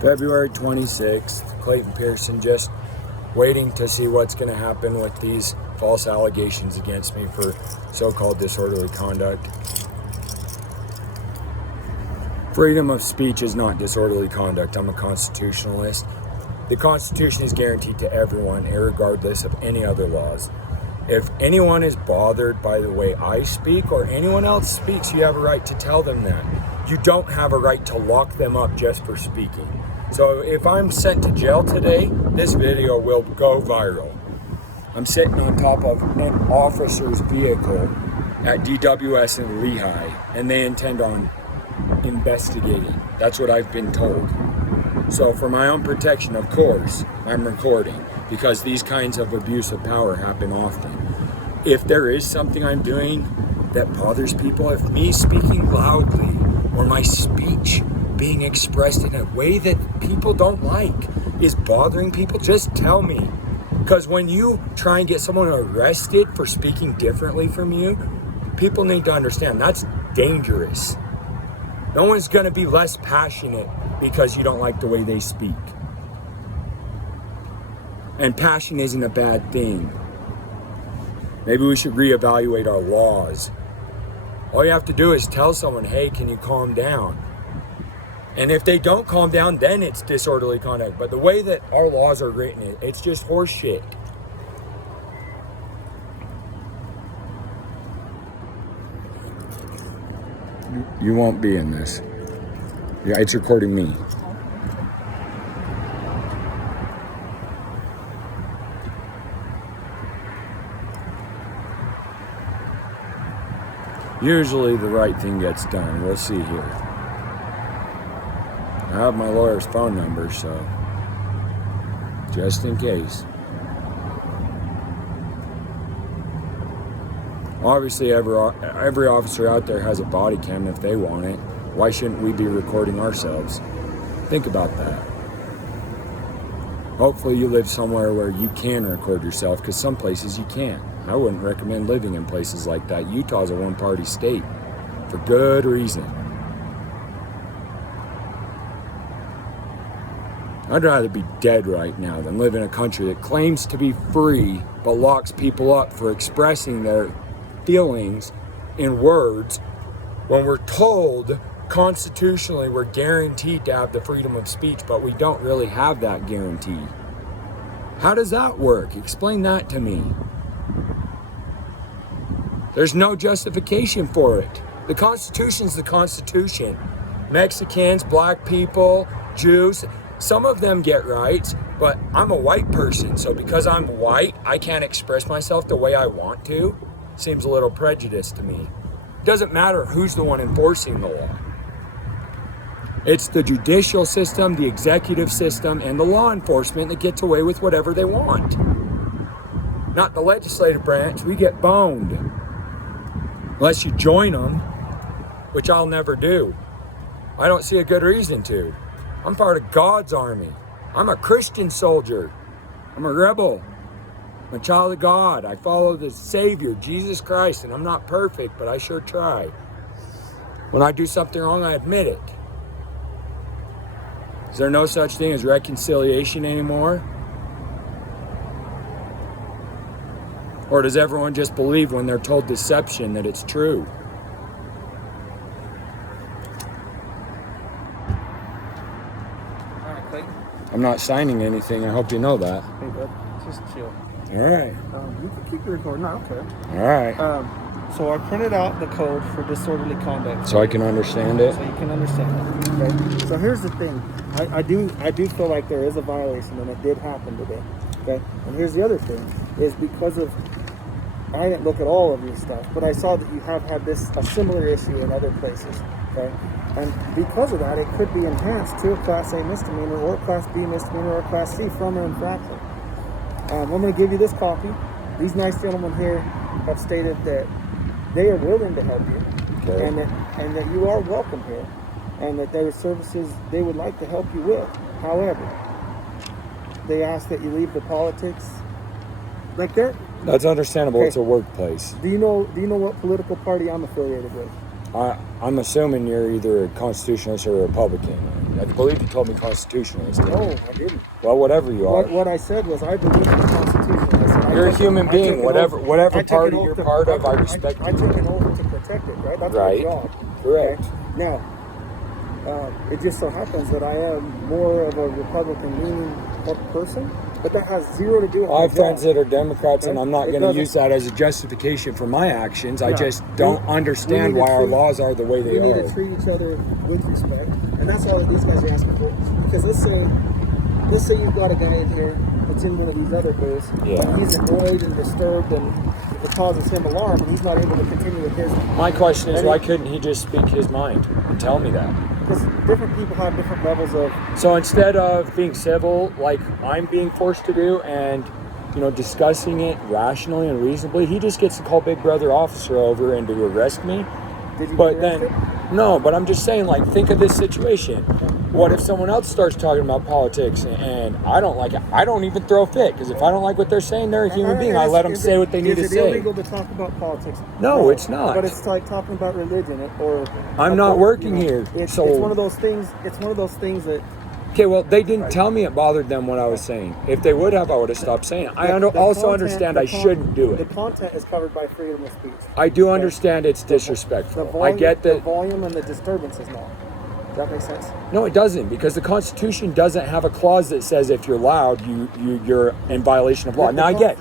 February 26th, Clayton Pearson, just waiting to see what's going to happen with these false allegations against me for so-called disorderly conduct. Freedom of speech is not disorderly conduct. I'm a constitutionalist. The Constitution is guaranteed to everyone, irregardless of any other laws. If anyone is bothered by the way I speak or anyone else speaks, you have a right to tell them that. You don't have a right to lock them up just for speaking. So if I'm sent to jail today, this video will go viral. I'm sitting on top of an officer's vehicle at DWS in Lehigh, and they intend on investigating. That's what I've been told. So for my own protection, of course, I'm recording, because these kinds of abuse of power happen often. If there is something I'm doing that bothers people, if me speaking loudly or my speech being expressed in a way that people don't like is bothering people, just tell me. Because when you try and get someone arrested for speaking differently from you, people need to understand that's dangerous. No one's going to be less passionate because you don't like the way they speak. And passion isn't a bad thing. Maybe we should reevaluate our laws. All you have to do is tell someone, hey, can you calm down? And if they don't calm down, then it's disorderly conduct. But the way that our laws are written, it's just horse shit. You won't be in this. Yeah, it's recording me. Usually the right thing gets done. We'll see here. I have my lawyer's phone number, so just in case. Obviously, every officer out there has a body cam if they want it. Why shouldn't we be recording ourselves? Think about that. Hopefully you live somewhere where you can record yourself, because some places you can't. I wouldn't recommend living in places like that. Utah's a one-party state for good reason. I'd rather be dead right now than live in a country that claims to be free but locks people up for expressing their feelings in words when we're told constitutionally we're guaranteed to have the freedom of speech, but we don't really have that guarantee. How does that work? Explain that to me. There's no justification for it. The Constitution's the Constitution. Mexicans, black people, Jews, some of them get rights, but I'm a white person, so because I'm white, I can't express myself the way I want to. Seems a little prejudiced to me. It doesn't matter who's the one enforcing the law. It's the judicial system, the executive system, and the law enforcement that gets away with whatever they want. Not the legislative branch. We get boned. Unless you join them, which I'll never do. I don't see a good reason to. I'm part of God's army. I'm a Christian soldier. I'm a rebel. I'm a child of God. I follow the Savior, Jesus Christ, and I'm not perfect, but I sure try. When I do something wrong, I admit it. Is there no such thing as reconciliation anymore? Or does everyone just believe when they're told deception that it's true? I'm not signing anything. I hope you know that. Hey, bud, just chill. All right. You can keep your recording. I don't care. All right. So I printed out the code for disorderly conduct. So I can understand it? So you can understand it. Okay. So here's the thing. I do feel like there is a violation, and it did happen today. Okay. And here's the other thing: is because of I didn't look at all of your stuff, but I saw that you have had a similar issue in other places. Okay. And because of that, it could be enhanced to a Class A misdemeanor or a Class B misdemeanor or a Class C from an infraction. I'm going to give you this copy. These nice gentlemen here have stated that they are willing to help you, okay, and that you are welcome here, and that there are services they would like to help you with. However, they ask that you leave the politics like that. That's understandable. Okay. It's a workplace. Do you know what political party I'm affiliated with? I'm assuming you're either a constitutionalist or a Republican. I believe you told me constitutionalist. didn't No, you? I didn't. Well, whatever you are. What I said was I believe in the Constitution. I said, You're a human being. Whatever I took party an oath you're to- part of, I respect I you. took an oath to protect it, right? That's Right. my job. Correct. Okay? Now, it just so happens that I am more of a Republican-leaning person, but that has zero to do with I my have friends job. that are Democrats, and I'm not It going to doesn't- use that as a justification for my actions. I No. just don't We understand need to why our treat- laws are the way they We need are. to treat each other with respect, and that's all that these guys are asking for. Because let's say you've got a guy in here that's in one of these other booths, Yeah. and he's annoyed and disturbed, and it causes him alarm, and he's not able to continue with his. My question is, And why it- couldn't he just speak his mind and tell me that? Because different people have different levels of. So instead of being civil, like I'm being forced to do, and discussing it rationally and reasonably, he just gets to call Big Brother officer over and to arrest me. Did you But get then, arrested? no, but I'm just saying, like, think of this situation. What if someone else starts talking about politics and I don't like it? I don't even throw a fit, because if I don't like what they're saying, they're a human being. I let them say what they need to Is it say. illegal to talk about politics? No, it's not. But it's like talking about religion, or. I'm not working here, It's so- one of those things. It's one of those things that. Okay, well, they didn't tell me it bothered them what I was saying. If they would have, I would have stopped saying it. I The also content- understand the I shouldn't do The it. content is covered by freedom of speech. I do understand it's The disrespectful. volume, I get the that. volume and the disturbance is not. Does that make sense? No, it doesn't, because the Constitution doesn't have a clause that says if you're loud, you're in violation of law. Yeah, Now I the get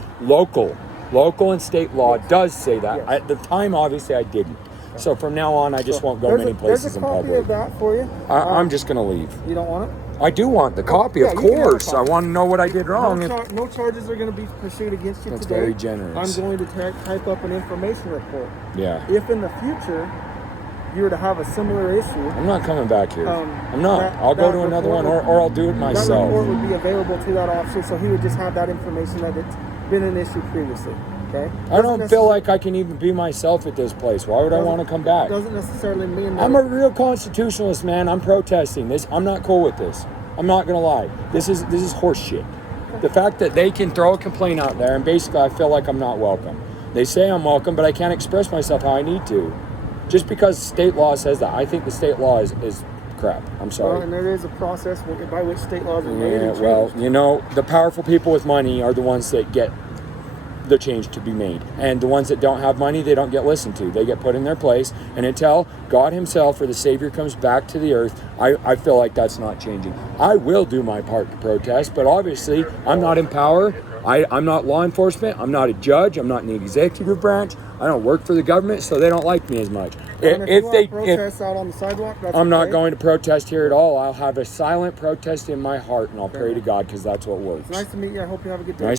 local and state law does say that. Yes. At the time, obviously, I didn't. So from now on, I just won't go There's many places There's a in copy public. of that for you. I'm just gonna leave. You don't want it? I do want the copy, Yeah, of you can have a course. I copy. want to know what I did wrong. No charges are going to be pursued against you That's today. very generous. I'm going to type up an information report. Yeah, If in the future you were to have a similar issue, I'm not coming back here. I'm not. that- I'll go that to another report one, or I'll do it that report myself. would be available to that officer, so he would just have that information that it's been an issue previously. Okay? I don't feel like I can even be myself at this place. Why would I want to come back? Doesn't necessarily mean that. I'm a real constitutionalist, man. I'm protesting this. I'm not cool with this. I'm not gonna lie. This is horse shit. The fact that they can throw a complaint out there and basically I feel like I'm not welcome. They say I'm welcome, but I can't express myself how I need to. Just because state law says that. I think the state law is crap. I'm Well, sorry. and there is a process by which state laws are made. Yeah, and well, changed. the powerful people with money are the ones that get the change to be made. And the ones that don't have money, they don't get listened to. They get put in their place. And until God himself or the Savior comes back to the earth, I feel like that's not changing. I will do my part to protest, but obviously I'm not in power. I'm not law enforcement. I'm not a judge. I'm not in the executive branch. I don't work for the government, so they don't like me as much. And if you want protests out on the sidewalk, that's I'm not okay. going to protest here at all. I'll have a silent protest in my heart, and I'll pray to God, because that's what works. It's nice to meet you. I hope you have a good day. Nice